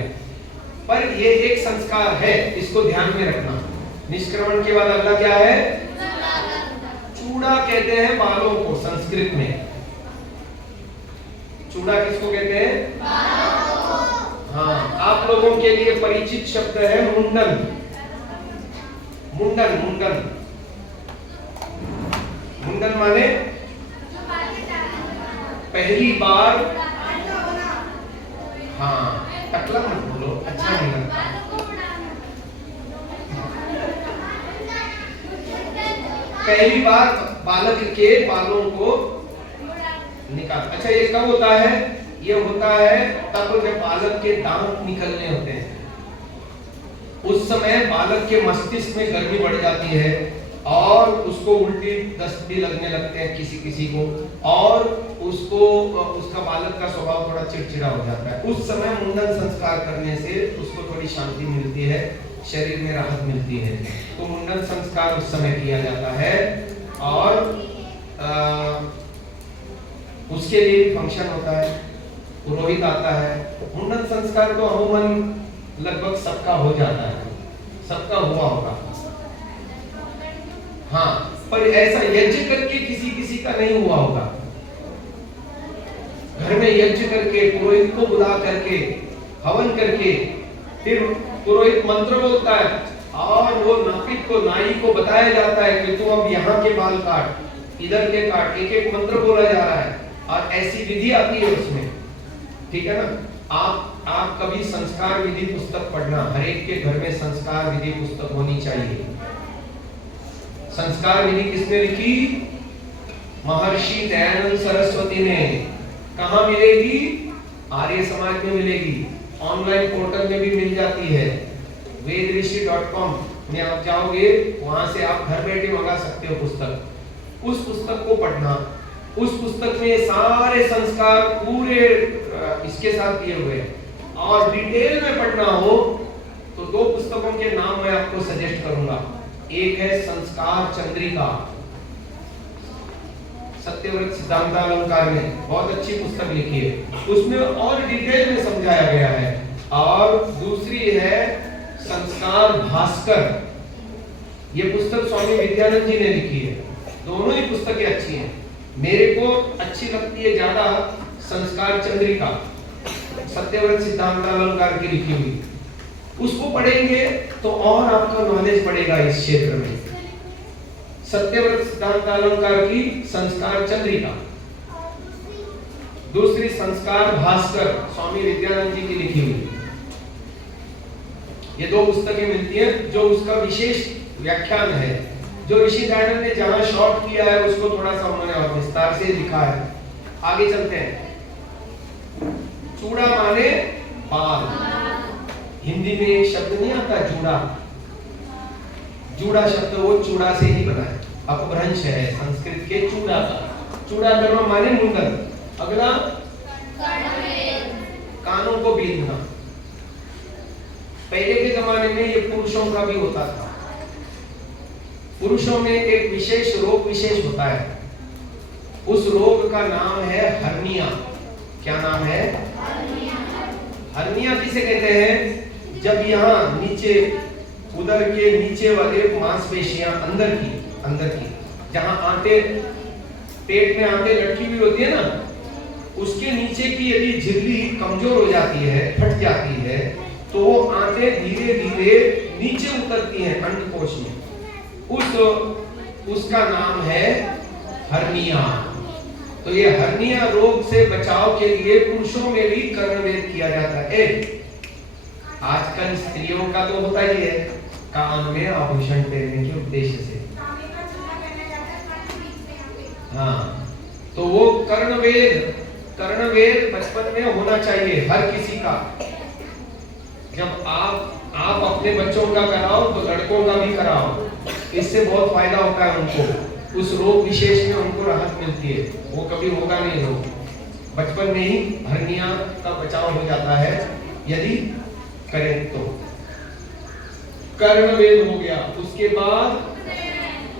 पर ये एक संस्कार है, इसको ध्यान में रखना। निष्क्रमण के बाद अगला क्या है? चूड़ा कहते हैं बालों को संस्कृत में। चूड़ा किसको कहते हैं? हाँ, आप लोगों के लिए परिचित शब्द है मुंडन। मुंडन, मुंडन, मुंडन माने पहली बार। हाँ, टकला मत बोलो, अच्छा नहीं लगता। पहली बार बालक के बालों को निकाल। अच्छा, ये कब होता है? ये होता है तब जब बालक के दांत निकलने होते हैं। उस समय बालक के मस्तिष्क में गर्मी बढ़ जाती है और उसको उल्टी दस्त भी लगने लगते हैं किसी किसी को, और उसको उसका बालक का स्वभाव थोड़ा चिड़चिड़ा हो जाता है। उस समय मुंडन संस्कार करने से उसको थोड़ी शांति मिलती है, शरीर में राहत मिलती है। तो मुंडन संस्कार उस समय किया जाता है, और उसके लिए भी फंक्शन होता है, पुरोहित आता है। मुंडन संस्कार तो अमूमन लगभग सबका हो जाता है, सबका हुआ होगा। हाँ, पर ऐसा यज्ञ करके किसी किसी का नहीं हुआ होगा। घर में यज्ञ करके, पुरोहित को बुला करके, हवन करके, फिर पुरोहित मंत्र बोलता है और वो नापित को, नाई को बताया जाता है कि तू अब यहाँ के बाल काट, इधर के काट, एक एक मंत्र बोला जा रहा है। और ऐसी विधि आती है उसमें, ठीक है ना। आप कभी संस्कार विधि पुस्तक पढ़ना, हर एक के घर में संस्कार विधि पुस्तक होनी चाहिए। संस्कार विधि किसने लिखी? महर्षि दयानंद सरस्वती ने। कहाँ मिलेगी? आर्य समाज में मिलेगी, ऑनलाइन पोर्टल में भी मिल जाती है, vedrishi.com में आप जाओगे, वहां से आप घर बैठे मंगा सकते हो पुस्तक। उस पुस्तक को पढ़ना, उस पुस्तक में सारे संस्कार पूरे इसके साथ दिए हुए हैं। और डिटेल में पढ़ना हो तो दो पुस्तकों के नाम मैं आपको सजेस्ट करूंगा। एक है संस्कार चंद्रिका, सत्यव्रत सिद्धांतालंकार ने बहुत अच्छी पुस्तक लिखी है, उसमें और डिटेल में समझाया गया है। और दूसरी है संस्कार भास्कर, ये पुस्तक स्वामी विद्यानंद जी ने लिखी है। दोनों ही पुस्तकें अच्छी हैं। मेरे को अच्छी लगती है ज्यादा संस्कार चंद्रिका, सत्यव्रत सिद्धांतालंकार की लिखी हुई। उसको पढ़ेंगे तो और आपका नॉलेज बढ़ेगा इस क्षेत्र में। सत्यव्रत सिद्धांतालंकार की संस्कार चंद्रिका, दूसरी संस्कार भास्कर स्वामी विद्यानंद जी की लिखी हुई। ये दो पुस्तकें मिलती हैं जो उसका विशेष व्याख्यान है। जो ऋषि दयानंद ने जहां शॉर्ट किया है उसको थोड़ा सा उन्होंने और विस्तार से लिखा है। आगे चलते हैं। चूड़ा माने बाल, हिंदी में एक शब्द नहीं आता जूड़ा, जूड़ा शब्द वो चूड़ा से ही बना है, अपभ्रंश है संस्कृत के चूड़ा का। चूड़ा धर्म माने मुंडन। अगला कानों को बींधना। पहले के जमाने में ये पुरुषों का भी होता था। पुरुषों में एक विशेष रोग विशेष होता है, उस रोग का नाम है हर्निया। क्या नाम है? हर्निया किसे कहते हैं? जब यहाँ नीचे उदर के नीचे वाले मांसपेशियां अंदर की जहां आंतें, पेट में आंतें लटकी हुई होती है ना, उसके नीचे की यदि झिल्ली कमजोर हो जाती है, फट जाती है, तो वो आंतें धीरे धीरे नीचे उतरती हैं अंडकोश में। उसका नाम है हर्निया। तो ये हर्निया रोग से बचाव के लिए पुरुषों में भी कर्णवेद किया जाता है। आजकल स्त्रियों का तो होता ही है, कान में आभूषण पहनने के उद्देश्य से। हाँ, तो वो कर्णवेद बचपन में होना चाहिए हर किसी का। जब आप अपने बच्चों का कराओ तो लड़कों का भी कराओ, इससे बहुत फायदा होता है उनको। उस रोग विशेष में उनको राहत मिलती है, वो कभी होगा नहीं रोग। बचपन में ही हर्निया का बचाव हो जाता है यदि करें तो। कर्णवेद हो गया। उसके बाद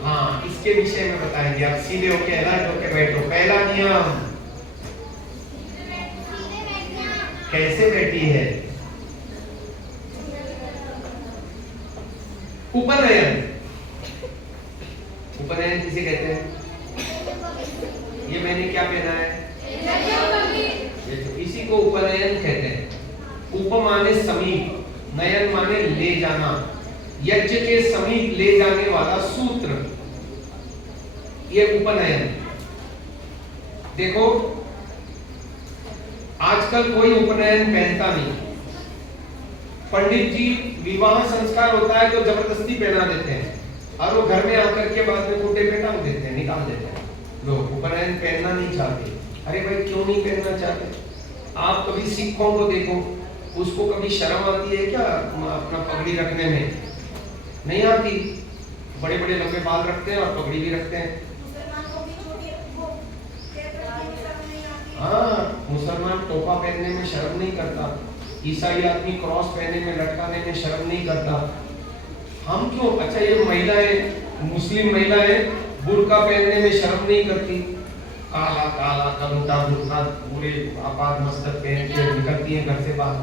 हाँ, इसके विषय में बताएंगे। आप सीधे होके अलर्ट होके बैठो। पहला नियम, कैसे बैठी है? उपनयन। उपनयन किसे कहते हैं? ये मैंने क्या पहना है? इसी को उपनयन कहते हैं। उप माने समीप, नयन माने ले जाना, यज्ञ के समीप ले जाने वाला सूत्र, ये उपनयन। देखो आजकल कोई उपनयन पहनता नहीं। पंडित जी विवाह संस्कार होता है तो जबरदस्ती पहना देते हैं और वो घर में आकर के बाद में खूंटे पे टांग देते हैं, निकाल देते हैं। लोग उपनयन पहनना नहीं चाहते। अरे भाई क्यों नहीं पहनना चाहते? आप कभी सिखों को देखो, उसको कभी शर्म आती है क्या अपना पगड़ी रखने में? नहीं आती। बड़े बड़े लंबे बाल रखते हैं और पगड़ी भी रखते हैं। हाँ, मुसलमान टोपा पहनने में शर्म नहीं करता, ईसाई आदमी क्रॉस पहनने में, लटकाने में शर्म नहीं करता। हम क्यों? अच्छा, ये महिलाएं, मुस्लिम महिलाएं बुर्का पहनने में शर्म नहीं करती, काला काला कलूटा बुर्का पूरे आपात मस्तक पहन के निकलती हैं घर से बाहर,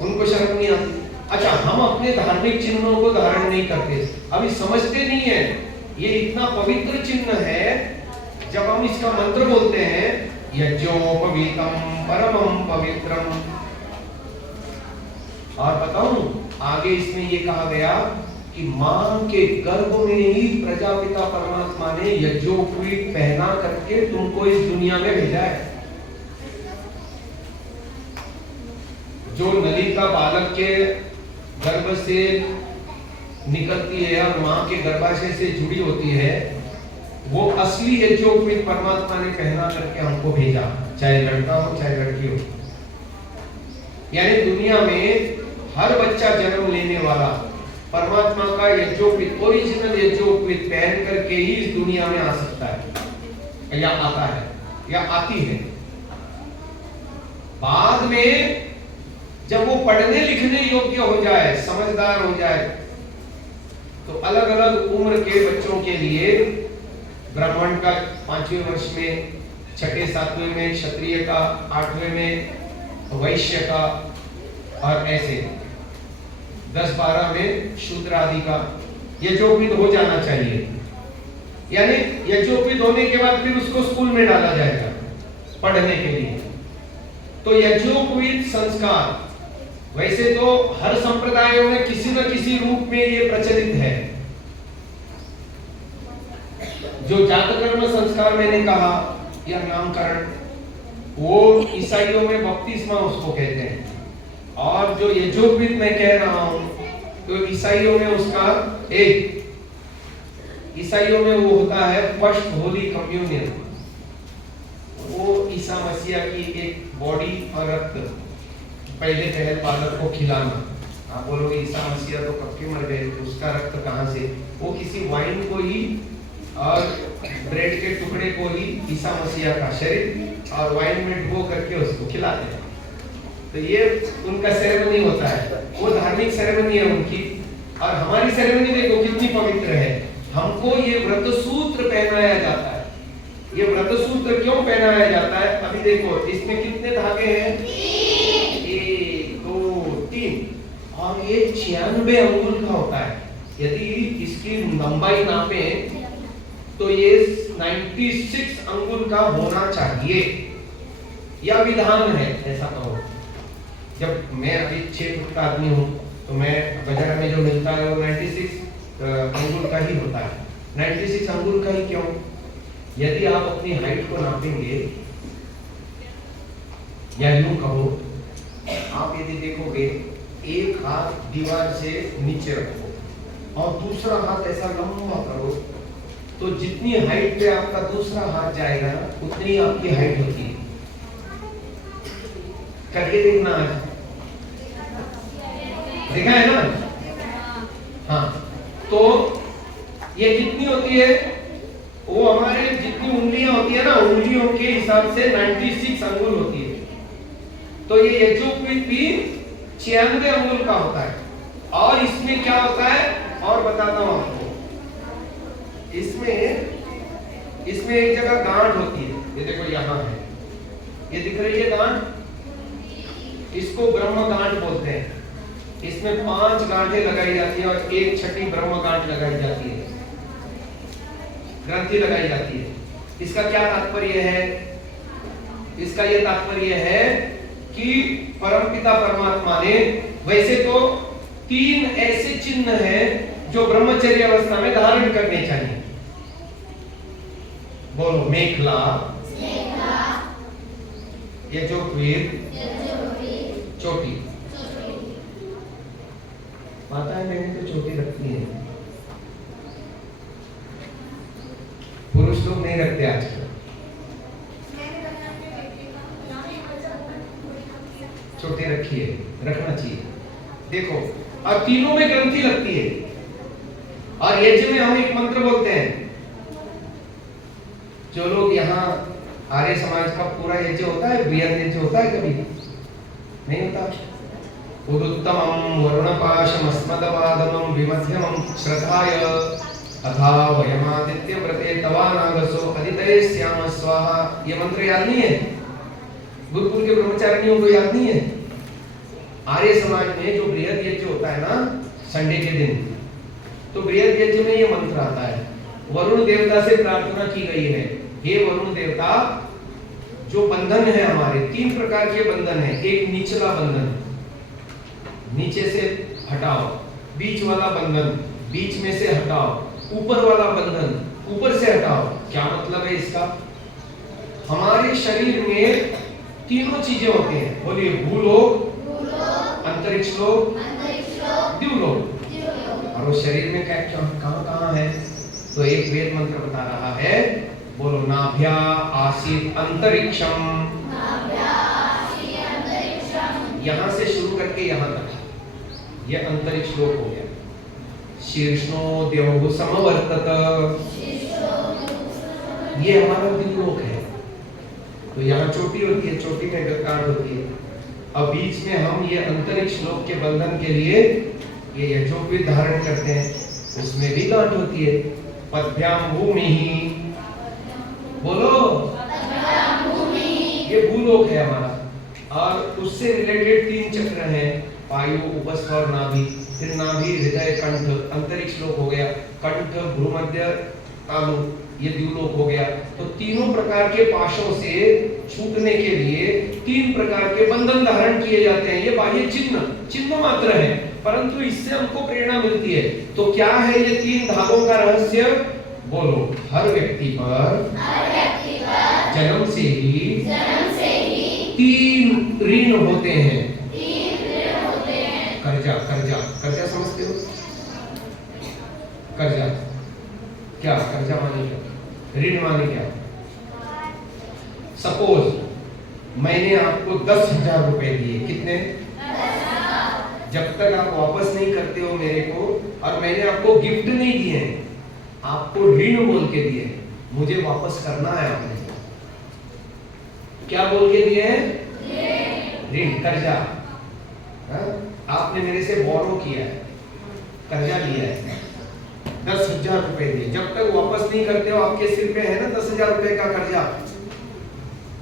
उनको शर्म नहीं आती। अच्छा, हम अपने धार्मिक चिन्हों को धारण नहीं करते, अभी समझते नहीं है ये इतना पवित्र चिन्ह है। जब हम इसका मंत्र बोलते हैं, यज्ञोपवीतम परमं पवित्रम, और बताऊं आगे इसमें ये कहा गया कि मां के गर्भ में ही प्रजापिता परमात्मा ने यज्ञोपवीत पहना करके तुमको इस दुनिया में भेजा है। जो नलिका बालक के गर्भ से निकलती है और मां के गर्भाशय से जुड़ी होती है, वो असली यज्ञोपवीत परमात्मा ने पहना करके हमको भेजा, चाहे लड़का हो चाहे लड़की हो। यानी दुनिया में हर बच्चा जन्म लेने वाला परमात्मा का यज्ञोपवीत, ओरिजिनल यज्ञोपवीत पहन करके ही इस दुनिया में आ सकता है या आता है या आती है। बाद में जब वो पढ़ने लिखने योग्य हो जाए, समझदार हो जाए, तो अलग अलग उम्र के बच्चों के लिए ब्राह्मण का 5वें वर्ष में, 6ठे 7वें में, क्षत्रिय का 8वें में, वैश्य का, और ऐसे 10-12 में शूद्र आदि का यज्ञोपवीत हो जाना चाहिए। यानी यज्ञोपवीत होने के बाद फिर उसको स्कूल में डाला जाएगा पढ़ने के लिए। तो यज्ञोपवीत संस्कार वैसे तो हर संप्रदायों में किसी न किसी रूप में ये प्रचलित है। जो जातकर्म संस्कार मैंने कहा या नामकरण, वो ईसाइयों में बपतिस्मा उसको कहते हैं, और जो यज्ञोपवीत मैं कह रहा हूं तो ईसाइयों में उसका ईसाइयों में वो होता है फर्स्ट होली कम्युनियन। वो ईसा मसीह की एक बॉडी और रक्त पहले बालक को खिलाना। आप बोलोगे ईसा मसीह तो कब के मर गए, तो उसका रक्त कहां से? वो किसी वाइन को ही और ब्रेड के टुकड़े को ही ईसा मसीह का शरीर और वाइन में डुबो करके उसको खिलाते हैं। तो ये उनका सेरेमनी होता है, वो धार्मिक सेरेमनी है उनकी। और हमारी सेरेमनी देखो कितनी पवित्र है। हमको ये व्रत सूत्र पहनाया जाता है। ये व्रत सूत्र क्यों पहनाया जाता है? अभी देखो इसमें कितने धागे हैं? 1 2 3, और ये 96 अंगुल का होता है। यदि इसकी लंबाई नापे तो ये 96 अंगुल का होना चाहिए। यह विधान है, ऐसा कहो। जब मैं अभी 6 फुट का आदमी हूँ तो मैं बाजार में जो मिलता है वो 96 अंगुल का ही होता है। 96 अंगुल का ही क्यों? यदि आप अपनी हाइट को नापेंगे, या यूं कहो, आप यदि देखोगे एक हाथ दीवार से नीचे रखो और दूसरा हाथ ऐसा लंबा करो, तो जितनी हाइट पे आपका दूसरा हाथ जाएगा उतनी आपकी हाइट होती है। करके देखना आज, देखा है ना? हाँ, तो ये कितनी होती है? वो हमारे जितनी उंगलियां होती है ना, उंगलियों के हिसाब से 96 अंगुल होती है। तो ये यज्ञोपवीत भी 96 अंगुल का होता है। और इसमें क्या होता है और बताता हूं आपको। इसमें एक जगह गांठ होती है, ये देखो यहां है, ये दिख रही है गांठ, इसको ब्रह्म गांठ बोलते हैं। इसमें 5 गांठें लगाई जाती है और एक छठी ब्रह्म गांठ लगाई जाती है, ग्रंथि लगाई जाती है। इसका क्या तात्पर्य है? इसका यह तात्पर्य है कि परमपिता परमात्मा ने, वैसे तो 3 ऐसे चिन्ह हैं जो ब्रह्मचर्य अवस्था में धारण करने चाहिए। बोलो, मेखला, यज्ञोपवीत, चोटी। माताएं मैंने तो चोटी रखती है, पुरुष लोग नहीं रखते आजकल। चोटी रखी है, रखना चाहिए। देखो, और तीनों में ग्रंथि लगती है। और यज्ञ में हम एक मंत्र बोलते हैं। जो लोग यहाँ आर्य समाज का पूरा यज्ञ होता है, बृहद यज्ञ होता है, कभी नहीं होता। उदुत्तमं वरुणपाशमस्मदपादमं विमध्यमं श्रद्धाय अथा वयमादित्य व्रते तवानागसो अदितये स्याम स्वाहा। ये मंत्र याद नहीं है? गुरुकुल के ब्रह्मचारिणियों को याद नहीं है? आर्य समाज में जो बृहद यज्ञ होता है ना, संडे के दिन, तो बृहद यज्ञ में ये मंत्र आता है। वरुण देवता से प्रार्थना की गई है, हे वरुण देवता, जो बंधन है हमारे, 3 प्रकार के बंधन है। एक निचला बंधन, नीचे से हटाओ, बीच वाला बंधन बीच में से हटाओ, ऊपर वाला बंधन ऊपर से हटाओ। क्या मतलब है इसका? हमारे शरीर में तीनों चीजें होती हैं, बोलिए, भूलोक, अंतरिक्ष लोक, द्युलोक। और वो शरीर में क्या कहाँ कहाँ है? तो एक वेद मंत्र बता रहा है, बोलो, नाभ्या आसीत अंतरिक्षम। यहाँ से शुरू करके यहाँ तक ये अंतरिक्ष लोक हो गया। शीर्षो देवो समवर्तत, ये हमारा द्युलोक है। तो यहाँ चोटी होती है, चोटी में गांठ होती है। अब बीच में हम ये अंतरिक्ष लोक के बंधन के लिए ये यज्ञोपवीत धारण करते हैं, उसमें भी गांठ होती है। पद्भ्याम भूमि, बोलो, ये भूलोक है हमारा। और उससे रिलेटेड 3 चक्र हैं, वायु, उपस्थ और नाभि। फिर नाभि, हृदय, कंठ, अंतरिक्ष लोक हो गया। कंठ, भ्रूमध्य, तालु, ये द्युलोक हो गया। तो तीनों प्रकार के पाशों से छूटने के लिए 3 प्रकार के बंधन धारण किए जाते हैं। ये बाह्य चिन्ह मात्र है, परंतु इससे हमको प्रेरणा मिलती है। तो क्या है ये 3 धागों का रहस्य? बोलो, हर व्यक्ति पर जन्म से ही 3 ऋण होते हैं। कर्जा समझते हो? कर्जा क्या? कर्जा माने क्या? ऋण माने क्या? सपोज मैंने आपको 10,000 रुपए दिए, कितने? जब तक आप वापस नहीं करते हो मेरे को, और मैंने आपको गिफ्ट नहीं दिए, आपको ऋण बोल के दिए, मुझे वापस करना है। आपने क्या बोल के दिए हैं? ऋण, कर्जा। आपने मेरे से बोरो किया है, कर्जा लिया है, 10,000 रुपए दिए, जब तक वापस नहीं करते हो आपके सिर पे है ना 10,000 रुपए का कर्जा।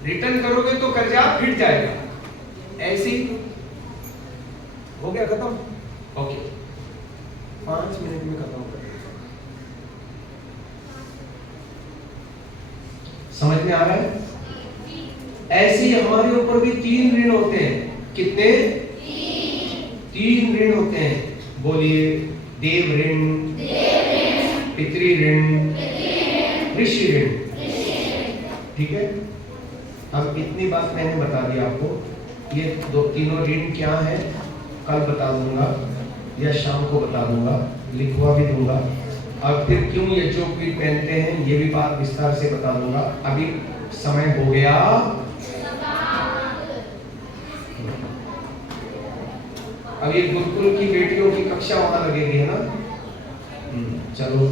रिटर्न करोगे तो कर्जा फिट जाएगा। ऐसी हो गया, खत्म। ओके, 5 मिनट में खत्म कर। समझ में आ रहा है? ऐसे ही हमारे ऊपर भी 3 ऋण होते हैं। कितने? 3 ऋण होते हैं। बोलिए, देव ऋण, पितृ ऋण, ऋषि ऋण। ठीक है, अब इतनी बात मैंने बता दी आपको। ये तीनों ऋण क्या है कल बता दूंगा, या शाम को बता दूंगा, लिखवा भी दूंगा। और फिर क्यों ये यज्ञोपवीत पहनते हैं ये भी बात विस्तार से बता दूंगा। अभी समय हो गया। अब ये गुरुकुल की बेटियों की कक्षा वहां लगेगी, है ना? चलो,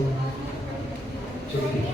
चलिए।